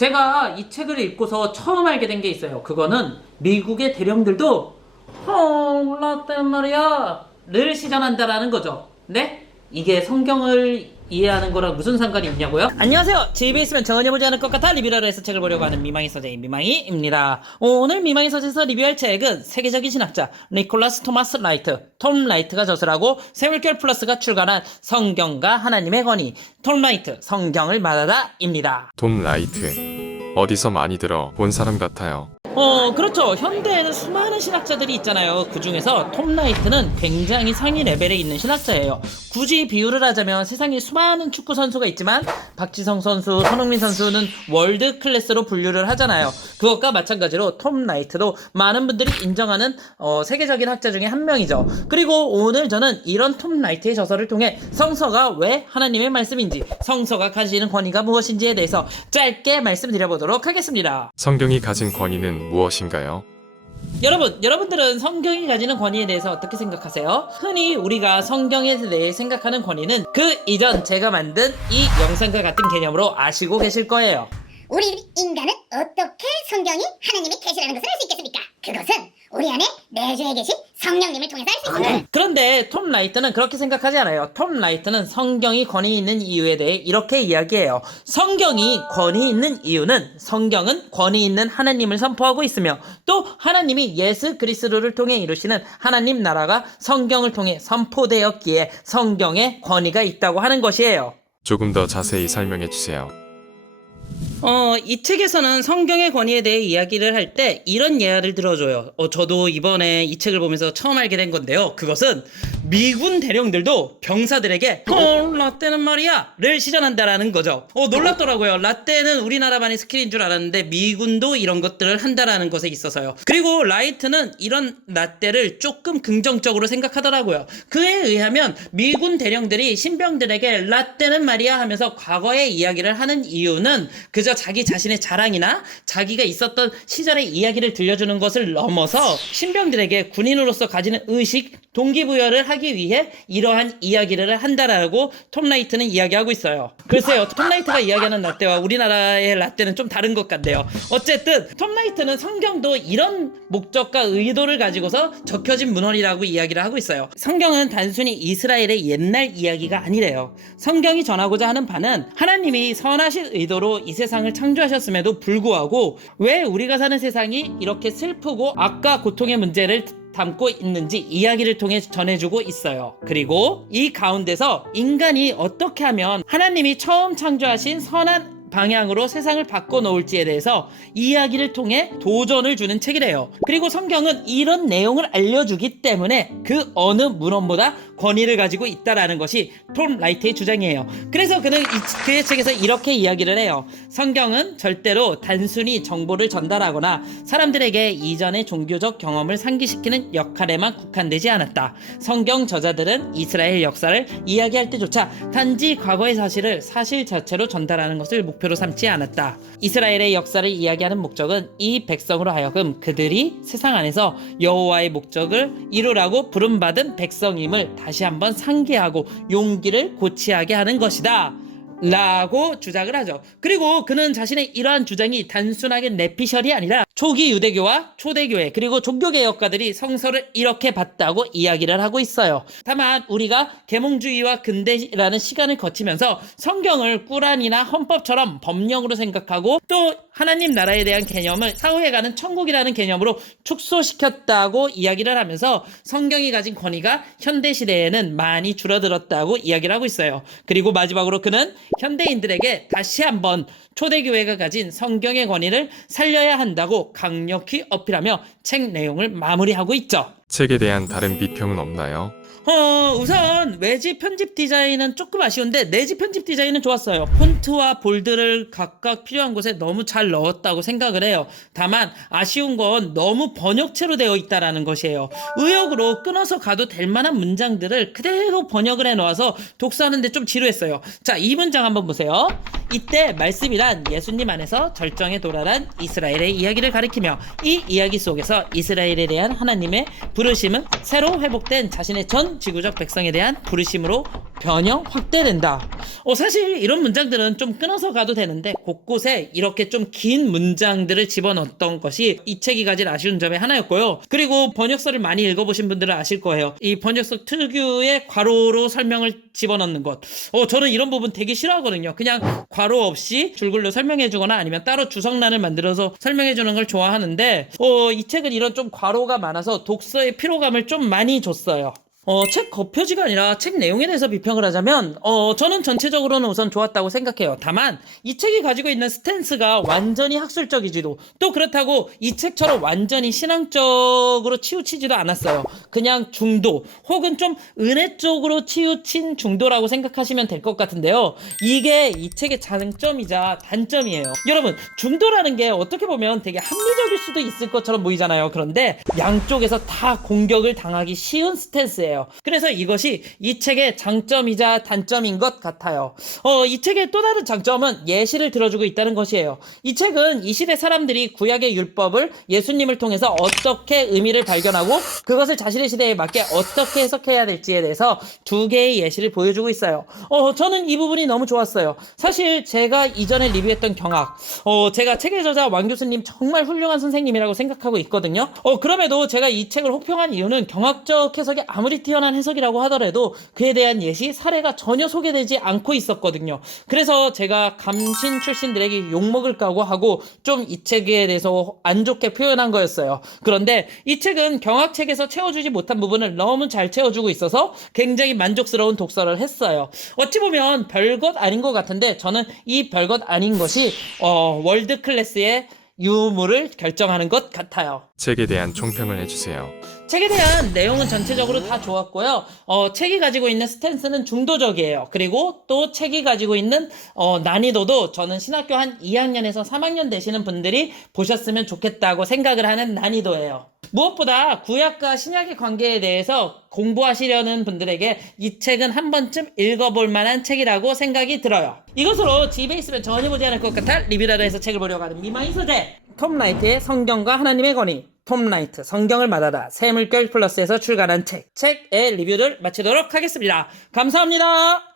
제가 이 책을 읽고서 처음 알게 된 게 있어요. 그거는 미국의 대령들도 라떼 말이야 를 시전한다라는 거죠. 네? 이게 성경을 이해하는 거랑 무슨 상관이 있냐고요? 안녕하세요. 제 입에 있으면 전혀 보지 않을 것 같아 리뷰를 해서 책을 보려고 하는 미망이 서재인 미망이입니다. 오늘 미망이 서재에서 리뷰할 책은 세계적인 신학자 니콜라스 토마스 라이트, 톰 라이트가 저술하고 세물결 플러스가 출간한 성경과 하나님의 권위, 톰 라이트 성경을 말하다입니다. 톰 라이트. 어디서 많이 들어 본 사람 같아요. 그렇죠. 현대에는 수많은 신학자들이 있잖아요. 그 중에서 톰 라이트는 굉장히 상위 레벨에 있는 신학자예요. 굳이 비유를 하자면 세상에 수많은 축구 선수가 있지만 박지성 선수, 손흥민 선수는 월드 클래스로 분류를 하잖아요. 그것과 마찬가지로 톰 라이트도 많은 분들이 인정하는 세계적인 학자 중에 한 명이죠. 그리고 오늘 저는 이런 톰 라이트의 저서를 통해 성서가 왜 하나님의 말씀인지, 성서가 가지는 권위가 무엇인지에 대해서 짧게 말씀드려보도록 하겠습니다. 성경이 가진 권위는 무엇인가요? 여러분들은 성경이 가지는 권위에 대해서 어떻게 생각하세요? 흔히 우리가 성경에 대해 생각하는 권위는 그 이전 제가 만든 이 영상과 같은 개념으로 아시고 계실 거예요. 우리 인간은 어떻게 성경이 하나님이 계시라는 것을 알 수 있겠습니까? 그것은 우리 안에 내주에 계신 성령님을 통해서 알 수 있습니다. 그런데 톰 라이트는 그렇게 생각하지 않아요. 톰 라이트는 성경이 권위 있는 이유에 대해 이렇게 이야기해요. 성경이 권위 있는 이유는 성경은 권위 있는 하나님을 선포하고 있으며 또 하나님이 예수 그리스도를 통해 이루시는 하나님 나라가 성경을 통해 선포되었기에 성경에 권위가 있다고 하는 것이에요. 조금 더 자세히 설명해 주세요. 이 책에서는 성경의 권위에 대해 이야기를 할 때 이런 예화를 들어줘요. 저도 이번에 이 책을 보면서 처음 알게 된 건데요. 그것은 미군 대령들도 병사들에게 라떼는 말이야 를 시전한다라는 거죠. 놀랍더라고요. 라떼는 우리나라만의 스킬인 줄 알았는데 미군도 이런 것들을 한다라는 것에 있어서요. 그리고 라이트는 이런 라떼를 조금 긍정적으로 생각하더라고요. 그에 의하면 미군 대령들이 신병들에게 라떼는 말이야 하면서 과거의 이야기를 하는 이유는 그저 자기 자신의 자랑이나 자기가 있었던 시절의 이야기를 들려주는 것을 넘어서 신병들에게 군인으로서 가지는 의식, 동기부여를 하기 위해 이러한 이야기를 한다라고 톰 라이트는 이야기하고 있어요. 글쎄요, 톰 라이트가 이야기하는 라떼와 우리나라의 라떼는 좀 다른 것 같네요. 어쨌든 톰 라이트는 성경도 이런 목적과 의도를 가지고서 적혀진 문헌이라고 이야기를 하고 있어요. 성경은 단순히 이스라엘의 옛날 이야기가 아니래요. 성경이 전하고자 하는 바는 하나님이 선하신 의도로 이 세상을 창조하셨음에도 불구하고 왜 우리가 사는 세상이 이렇게 슬프고 악과 고통의 문제를 담고 있는지 이야기를 통해 전해주고 있어요. 그리고 이 가운데서 인간이 어떻게 하면 하나님이 처음 창조하신 선한 방향으로 세상을 바꿔놓을지에 대해서 이야기를 통해 도전을 주는 책이래요. 그리고 성경은 이런 내용을 알려주기 때문에 그 어느 문헌보다 권위를 가지고 있다라는 것이 톰 라이트의 주장이에요. 그래서 그는 그의 책에서 이렇게 이야기를 해요. 성경은 절대로 단순히 정보를 전달하거나 사람들에게 이전의 종교적 경험을 상기시키는 역할에만 국한되지 않았다. 성경 저자들은 이스라엘 역사를 이야기할 때조차 단지 과거의 사실을 사실 자체로 전달하는 것을 목표로 삼지 않았다. 이스라엘의 역사를 이야기하는 목적은 이 백성으로 하여금 그들이 세상 안에서 여호와의 목적을 이루라고 부름받은 백성임을 다시 한번 상기하고 용기를 고취하게 하는 것이다 라고 주장을 하죠. 그리고 그는 자신의 이러한 주장이 단순하게 내피셜이 아니라 초기 유대교와 초대교회 그리고 종교개혁가들이 성서를 이렇게 봤다고 이야기를 하고 있어요. 다만 우리가 계몽주의와 근대라는 시간을 거치면서 성경을 꾸란이나 헌법처럼 법령으로 생각하고 또 하나님 나라에 대한 개념을 사후에 가는 천국이라는 개념으로 축소시켰다고 이야기를 하면서 성경이 가진 권위가 현대시대에는 많이 줄어들었다고 이야기를 하고 있어요. 그리고 마지막으로 그는 현대인들에게 다시 한번 초대교회가 가진 성경의 권위를 살려야 한다고 강력히 어필하며 책 내용을 마무리하고 있죠. 책에 대한 다른 비평은 없나요? 우선 외지 편집 디자인은 조금 아쉬운데 내지 편집 디자인은 좋았어요. 폰트와 볼드를 각각 필요한 곳에 너무 잘 넣었다고 생각을 해요. 다만 아쉬운 건 너무 번역체로 되어 있다라는 것이에요. 의역으로 끊어서 가도 될 만한 문장들을 그대로 번역을 해놓아서 독서하는데 좀 지루했어요. 자, 이 문장 한번 보세요. 이때 말씀이란 예수님 안에서 절정에 도달한 이스라엘의 이야기를 가리키며 이 이야기 속에서 이스라엘에 대한 하나님의 부르심은 새로 회복된 자신의 전 전 지구적 백성에 대한 부르심으로 변형 확대된다. 사실 이런 문장들은 좀 끊어서 가도 되는데 곳곳에 이렇게 좀 긴 문장들을 집어넣었던 것이 이 책이 가진 아쉬운 점의 하나였고요. 그리고 번역서를 많이 읽어보신 분들은 아실 거예요. 이 번역서 특유의 괄호로 설명을 집어넣는 것. 저는 이런 부분 되게 싫어하거든요. 그냥 괄호 없이 줄글로 설명해주거나 아니면 따로 주석란을 만들어서 설명해주는 걸 좋아하는데 이 책은 이런 좀 괄호가 많아서 독서의 피로감을 좀 많이 줬어요. 책 겉표지가 아니라 책 내용에 대해서 비평을 하자면 저는 전체적으로는 우선 좋았다고 생각해요. 다만 이 책이 가지고 있는 스탠스가 완전히 학술적이지도 또 그렇다고 이 책처럼 완전히 신앙적으로 치우치지도 않았어요. 그냥 중도 혹은 좀 은혜 쪽으로 치우친 중도라고 생각하시면 될 것 같은데요. 이게 이 책의 장점이자 단점이에요. 여러분, 중도라는 게 어떻게 보면 되게 합리적일 수도 있을 것처럼 보이잖아요. 그런데 양쪽에서 다 공격을 당하기 쉬운 스탠스예요. 그래서 이것이 이 책의 장점이자 단점인 것 같아요. 이 책의 또 다른 장점은 예시를 들어주고 있다는 것이에요. 이 책은 이 시대 사람들이 구약의 율법을 예수님을 통해서 어떻게 의미를 발견하고 그것을 자신의 시대에 맞게 어떻게 해석해야 될지에 대해서 두 개의 예시를 보여주고 있어요. 저는 이 부분이 너무 좋았어요. 사실 제가 이전에 리뷰했던 경학, 제가 책의 저자 왕 교수님 정말 훌륭한 선생님이라고 생각하고 있거든요. 그럼에도 제가 이 책을 혹평한 이유는 경학적 해석이 아무리 뛰어난 해석이라고 하더라도 그에 대한 예시, 사례가 전혀 소개되지 않고 있었거든요. 그래서 제가 감신 출신들에게 욕먹을 각오하고 좀 이 책에 대해서 안 좋게 표현한 거였어요. 그런데 이 책은 경학책에서 채워주지 못한 부분을 너무 잘 채워주고 있어서 굉장히 만족스러운 독서를 했어요. 어찌 보면 별것 아닌 것 같은데 저는 이 별것 아닌 것이 월드 클래스의 유무를 결정하는 것 같아요. 책에 대한 총평을 해주세요. 책에 대한 내용은 전체적으로 다 좋았고요. 책이 가지고 있는 스탠스는 중도적이에요. 그리고 또 책이 가지고 있는 난이도도 저는 신학교 한 2학년에서 3학년 되시는 분들이 보셨으면 좋겠다고 생각을 하는 난이도예요. 무엇보다 구약과 신약의 관계에 대해서 공부하시려는 분들에게 이 책은 한 번쯤 읽어볼 만한 책이라고 생각이 들어요. 이것으로 집에 있으면 전혀 보지 않을 것 같아 리뷰라도 해서 책을 보려고 하는 미망이 소재 톰 라이트의 성경과 하나님의 권위, 톰 라이트 성경을 말하다 새물결 플러스에서 출간한 책의 리뷰를 마치도록 하겠습니다. 감사합니다.